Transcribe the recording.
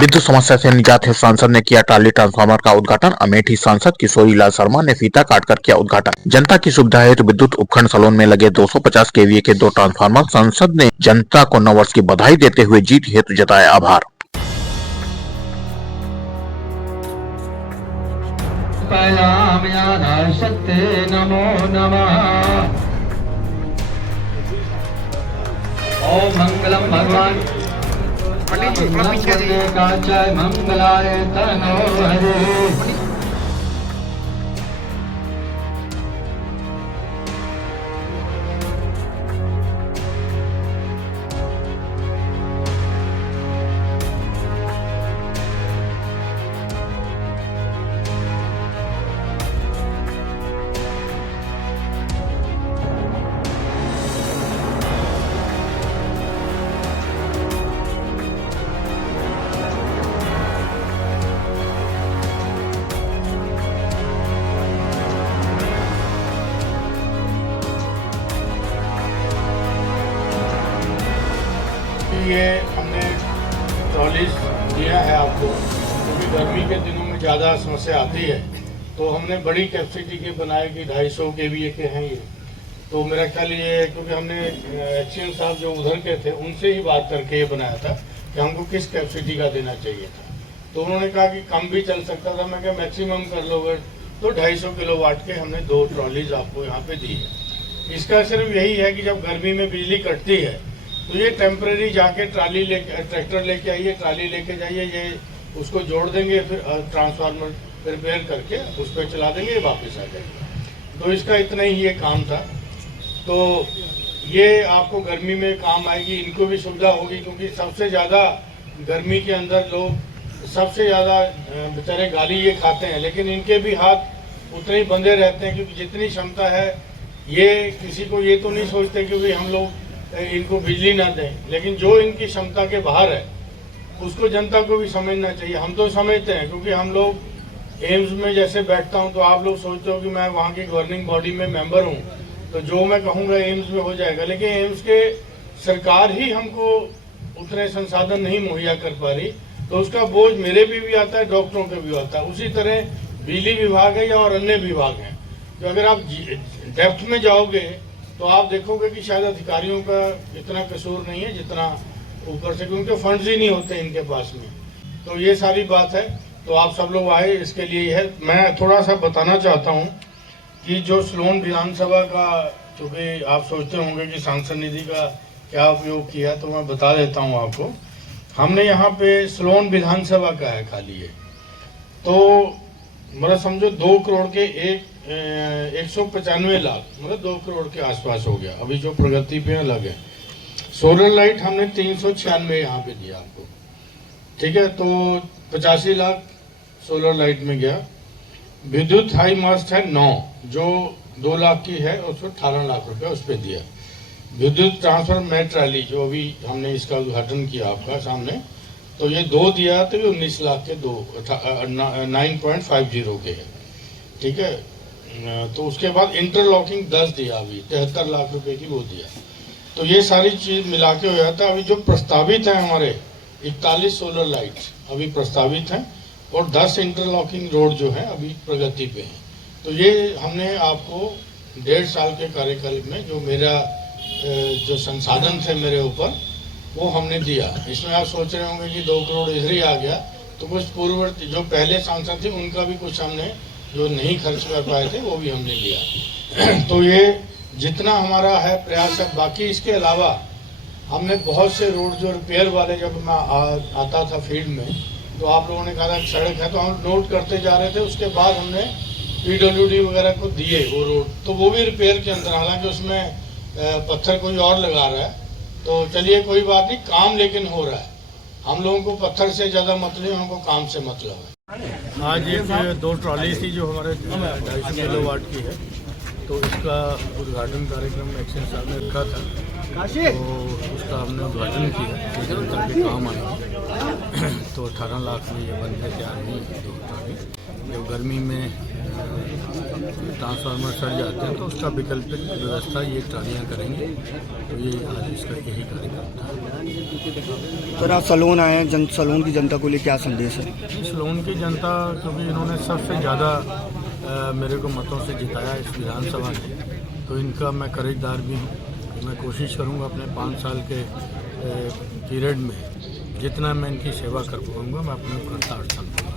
विद्युत समस्या से निजात हेतु सांसद ने किया ट्राली ट्रांसफार्मर का उद्घाटन। अमेठी सांसद किशोरी लाल शर्मा ने फीता काटकर किया उद्घाटन। जनता की सुविधा हेतु विद्युत उपखंड सलोन में लगे 250 केवीए के 2 ट्रांसफार्मर। सांसद ने जनता को नववर्ष की बधाई देते हुए जीत हेतु जताया आभार। नमो नमः। ओम मंगलम भगवान मंगलाय तनो हरे। ये हमने ट्रॉलीज दिया है आपको, क्योंकि गर्मी के दिनों में ज़्यादा समस्या आती है, तो हमने बड़ी कैपेसिटी के बनाए कि 250 केवीए के हैं ये। तो मेरा ख्याल ये है, क्योंकि हमने एक्शन साहब जो उधर के थे उनसे ही बात करके ये बनाया था कि हमको किस कैपेसिटी का देना चाहिए था। तो उन्होंने कहा कि कम भी चल सकता था। मैं क्या मैक्सिमम कर लोगे तो 250 किलोवाट के हमने 2 ट्रॉलीज आपको यहाँ पे दी है। इसका सिर्फ यही है कि जब गर्मी में बिजली कटती है तो ये टेम्परेरी जाके ट्राली लेके ट्रैक्टर लेके आइए, ट्राली लेके जाइए, ये उसको जोड़ देंगे, फिर ट्रांसफार्मर रिपेयर करके उस पर चला देंगे, वापस आ जाएंगे। तो इसका इतना ही ये काम था। तो ये आपको गर्मी में काम आएगी, इनको भी सुविधा होगी, क्योंकि सबसे ज़्यादा गर्मी के अंदर लोग सबसे ज़्यादा बेचारे गाली ये खाते हैं, लेकिन इनके भी हाथ उतने ही बंधे रहते हैं, क्योंकि जितनी क्षमता है ये किसी को ये तो नहीं सोचते क्योंकि हम लोग इनको बिजली ना दें, लेकिन जो इनकी क्षमता के बाहर है उसको जनता को भी समझना चाहिए। हम तो समझते हैं, क्योंकि हम लोग एम्स में जैसे बैठता हूं तो आप लोग सोचते हो कि मैं वहां की गवर्निंग बॉडी में मेंबर हूं, तो जो मैं कहूँगा एम्स में हो जाएगा, लेकिन एम्स के सरकार ही हमको उतने संसाधन नहीं मुहैया कर पा रही, तो उसका बोझ मेरे भी आता है, डॉक्टरों पे भी आता है। उसी तरह बिजली विभाग है या और अन्य विभाग हैं, तो अगर आप डेप्थ में जाओगे तो आप देखोगे कि शायद अधिकारियों का इतना कसूर नहीं है जितना ऊपर से, क्योंकि फंड्स ही नहीं होते इनके पास में। तो ये सारी बात है। तो आप सब लोग आए इसके लिए है। मैं थोड़ा सा बताना चाहता हूँ कि जो सलोन विधानसभा का, चूँकि आप सोचते होंगे कि सांसद निधि का क्या उपयोग किया, तो मैं बता देता हूँ आपको। हमने यहाँ पे सलोन विधानसभा का है खाली है, तो मतलब समझो 2 करोड़ के 195 लाख, मतलब 2 करोड़ के आसपास हो गया। अभी जो प्रगति पे अलग है। सोलर लाइट हमने 396 यहाँ पे दिया आपको, ठीक है। तो 85 लाख सोलर लाइट में गया। विद्युत हाई मास्ट है 9, जो 2 लाख की है, उसको 18 लाख रुपए उस पर दिया। विद्युत ट्रांसफर मेट रैली जो अभी हमने इसका उद्घाटन किया आपका सामने, तो ये 2 दिया, तो ये 19 लाख के 2 9.50 के है, ठीक है। तो उसके बाद इंटरलॉकिंग 10 दिया, अभी 73 लाख रुपए की वो दिया। तो ये सारी चीज मिला के हो जाता है। अभी जो प्रस्तावित है हमारे 41 सोलर लाइट्स अभी प्रस्तावित हैं, और 10 इंटरलॉकिंग रोड जो है अभी प्रगति पे हैं। तो ये हमने आपको 1.5 साल के कार्यकाल में जो मेरा जो संसाधन थे मेरे ऊपर, वो हमने दिया। इसमें आप सोच रहे होंगे कि 2 करोड़ इधर ही आ गया, तो कुछ पूर्ववर्ती जो पहले सांसद थे उनका भी कुछ हमने जो नहीं खर्च कर पाए थे वो भी हमने लिया। तो ये जितना हमारा है प्रयास है। बाकी इसके अलावा हमने बहुत से रोड जो रिपेयर वाले, जब मैं आता था फील्ड में, तो आप लोगों ने कहा था सड़क है, तो हम नोट करते जा रहे थे। उसके बाद हमने PWD वगैरह को दिए वो रोड, तो वो भी रिपेयर के अंदर, हालांकि उसमें पत्थर कोई और लगा रहा है। तो चलिए कोई बात नहीं, काम लेकिन हो रहा है। हम लोगों को पत्थर से ज़्यादा मतलब, हमको काम से मतलब है। आज एक 2 ट्रॉली थी जो हमारे 250 किलोवाट की है, तो इसका उद्घाटन कार्यक्रम एक्शन साहब ने रखा था, तो उसका हमने उद्घाटन किया, जनता के काम आए। तो 18 लाख में ये बनने तैयार हुई 2 ट्रॉली। जो गर्मी में ट्रांसफार्मर सड़ जाते हैं तो उसका वैकल्पिक व्यवस्था ये ट्रालियाँ करेंगे। तो ये आज इसका यही कार्यक्रम था। सर आप सलोन आए हैं, सलोन की जनता को लिए क्या संदेश है? इस लोन की जनता, क्योंकि इन्होंने सबसे ज़्यादा मेरे को मतों से जिताया इस विधानसभा में, तो इनका मैं कर्जदार भी हूँ। मैं कोशिश करूँगा अपने 5 साल के पीरियड में जितना मैं इनकी सेवा कर पाऊँगा मैं अपने करता हूँ।